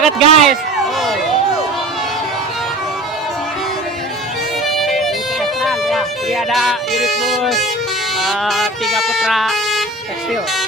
banget guys. Ya, ini ada unit bus 3 Putra Tekstil.